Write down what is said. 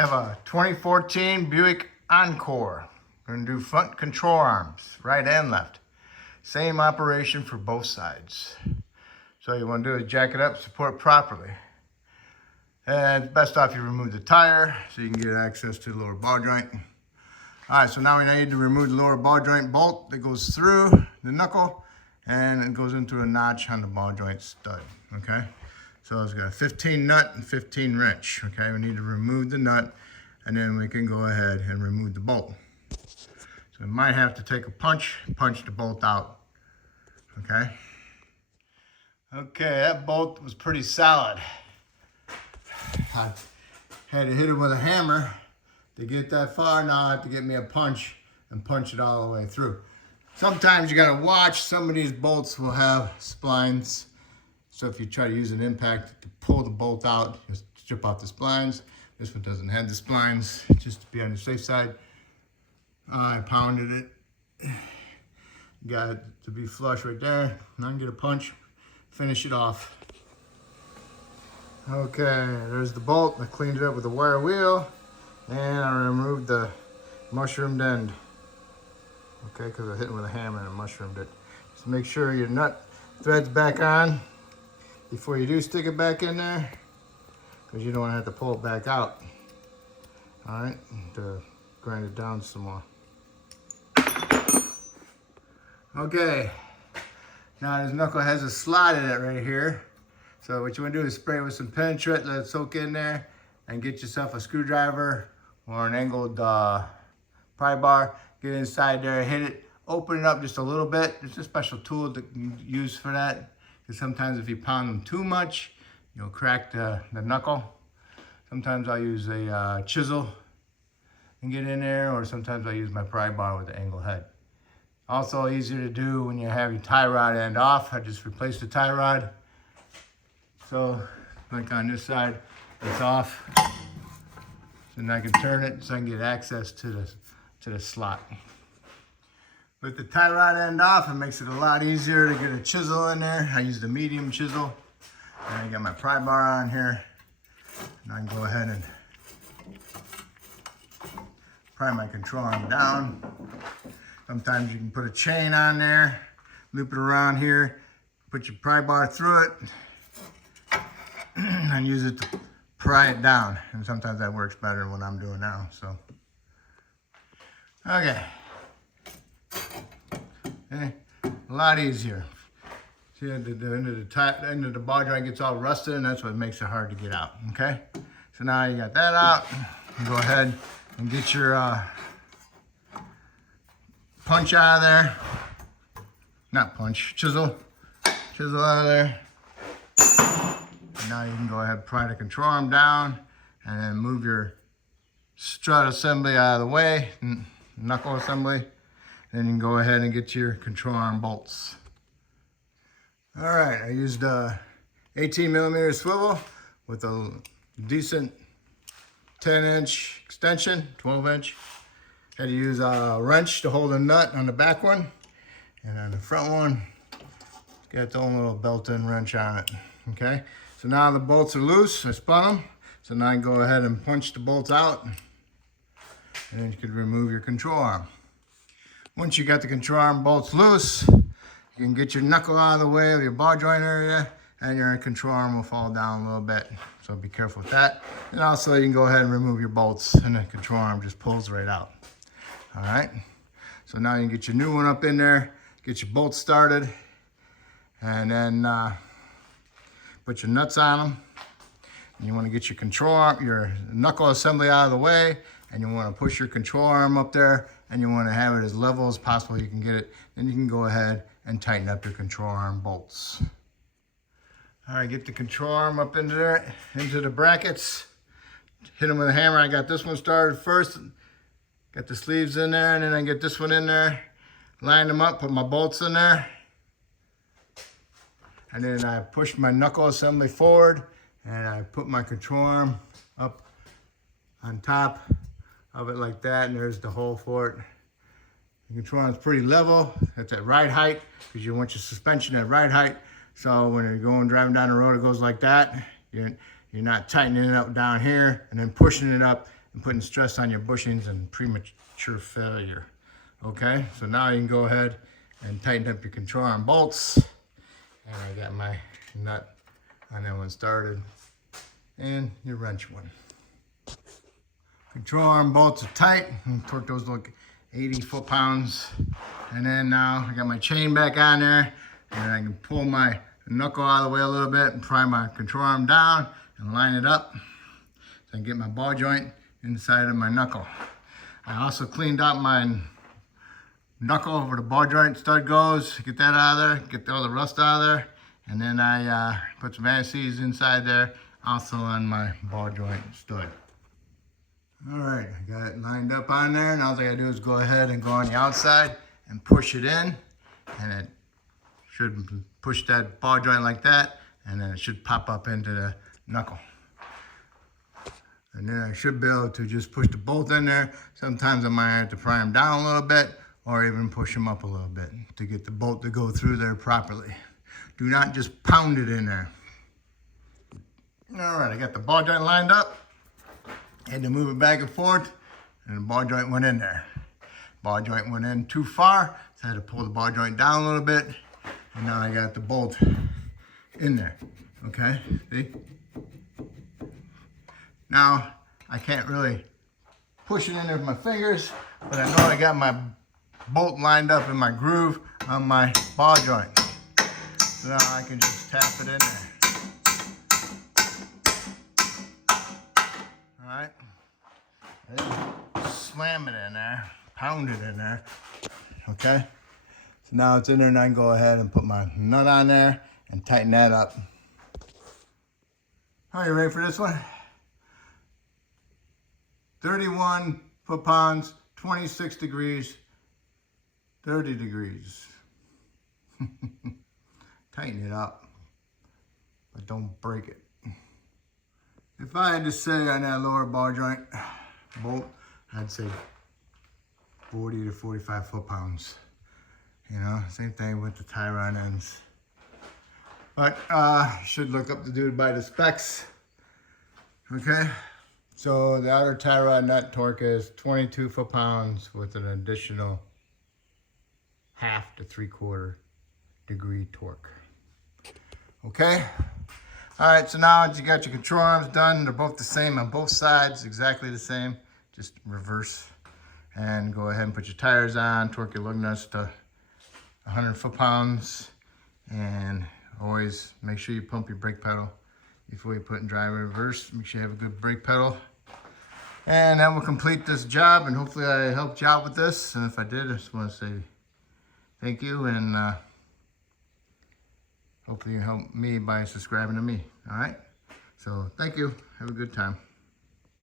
Have a 2014 Buick Encore. Going to do front control arms, right and left. Same operation for both sides. So you want to do is jack it up, support properly. And it's best off you remove the tire so you can get access to the lower ball joint. All right, so now we need to remove the lower ball joint bolt that goes through the knuckle and it goes into a notch on the ball joint stud, okay? So it's got a 15 nut and 15 wrench, okay? We need to remove the nut and then we can go ahead and remove the bolt. So we might have to take a punch the bolt out, okay? Okay, that bolt was pretty solid. I had to hit it with a hammer to get that far. Now I have to get me a punch and punch it all the way through. Sometimes you gotta watch, some of these bolts will have splines. So if you try to use an impact to pull the bolt out, just strip out the splines. This one doesn't have the splines, just to be on the safe side. I pounded it. Got it to be flush right there. Now I can get a punch, finish it off. Okay, there's the bolt. I cleaned it up with a wire wheel and I removed the mushroomed end. Okay, because I hit it with a hammer and mushroomed it. Just make sure your nut thread's back on before you do stick it back in there, because you don't want to have to pull it back out. All right, to grind it down some more. Okay, now this knuckle has a slot in it right here. So what you want to do is spray it with some penetrant, let it soak in there, and get yourself a screwdriver or an angled pry bar. Get inside there, hit it, open it up just a little bit. There's a special tool that you use for that. Because sometimes if you pound them too much, you'll crack the knuckle. Sometimes I'll use a chisel and get in there, or sometimes I use my pry bar with the angle head. Also easier to do when you have your tie rod end off. I just replace the tie rod. So like on this side, it's off. So then I can turn it so I can get access to the slot. With the tie rod end off, it makes it a lot easier to get a chisel in there. I use the medium chisel. And I got my pry bar on here. And I can go ahead and pry my control arm down. Sometimes you can put a chain on there, loop it around here, put your pry bar through it, and use it to pry it down. And sometimes that works better than what I'm doing now, so. Okay. A lot easier. See, the end of the ball joint gets all rusted, and that's what makes it hard to get out, okay? So now you got that out. You go ahead and get your punch out of there. Not punch, chisel. Chisel out of there. And now you can go ahead and pry the control arm down and then move your strut assembly out of the way, knuckle assembly. Then you can go ahead and get your control arm bolts. All right, I used a 18mm swivel with a decent 10-inch extension, 12-inch. Had to use a wrench to hold a nut on the back one. And on the front one, it's got its own little built-in wrench on it, okay? So now the bolts are loose, I spun them. So now I can go ahead and punch the bolts out. And then you can remove your control arm. Once you got the control arm bolts loose, you can get your knuckle out of the way of your ball joint area, and your control arm will fall down a little bit. So be careful with that. And also you can go ahead and remove your bolts, and the control arm just pulls right out. All right. So now you can get your new one up in there, get your bolts started, and then put your nuts on them. And you want to get your control arm, your knuckle assembly out of the way, and you want to push your control arm up there, and you want to have it as level as possible you can get it. Then you can go ahead and tighten up your control arm bolts. All right, get the control arm up into there, into the brackets. Hit them with a hammer. I got this one started first. Got the sleeves in there, and then I get this one in there. Line them up, put my bolts in there. And then I push my knuckle assembly forward, and I put my control arm up on top of it like that, and there's the hole for it. The control arm is pretty level. It's at right height, because you want your suspension at right height. So when you're driving down the road, it goes like that. You're not tightening it up down here and then pushing it up and putting stress on your bushings and premature failure. Okay, so now you can go ahead and tighten up your control arm bolts. And I got my nut on that one started, and your wrench one. Control arm bolts are tight, and torque those like 80 foot-pounds. And then now I got my chain back on there, and I can pull my knuckle out of the way a little bit and pry my control arm down and line it up so I can get my ball joint inside of my knuckle. I also cleaned out my knuckle where the ball joint stud goes, get that out of there, get all the rust out of there, and then I put some anti-seize inside there, also on my ball joint stud. All right, I got it lined up on there, and all I gotta do is go ahead and go on the outside and push it in, and it should push that ball joint like that, and then it should pop up into the knuckle. And then I should be able to just push the bolt in there. Sometimes I might have to pry them down a little bit, or even push them up a little bit to get the bolt to go through there properly. Do not just pound it in there. All right, I got the ball joint lined up. Had to move it back and forth, and the ball joint went in there. Ball joint went in too far, so I had to pull the ball joint down a little bit, and now I got the bolt in there. Okay, see? Now, I can't really push it in there with my fingers, but I know I got my bolt lined up in my groove on my ball joint. So now I can just tap it in there. Alright. Slam it in there, pound it in there. Okay? So now it's in there, and I can go ahead and put my nut on there and tighten that up. Are you ready for this one? 31 foot-pounds, 26 degrees, 30 degrees. Tighten it up, but don't break it. If I had to say on that lower ball joint bolt, I'd say 40 to 45 foot-pounds. You know, same thing with the tie rod ends. But should look up the dude by the specs. Okay. So the outer tie rod nut torque is 22 foot-pounds with an additional 1/2 to 3/4 degree torque. Okay. All right. So now you got your control arms done. They're both the same on both sides, exactly the same, just reverse. And go ahead and put your tires on. Torque your lug nuts to 100 foot-pounds, and always make sure you pump your brake pedal before you put in drive or reverse. Make sure you have a good brake pedal. And that will complete this job, and hopefully I helped you out with this. And if I did, I just want to say thank you, and hopefully you help me by subscribing to me. All right? So thank you. Have a good time.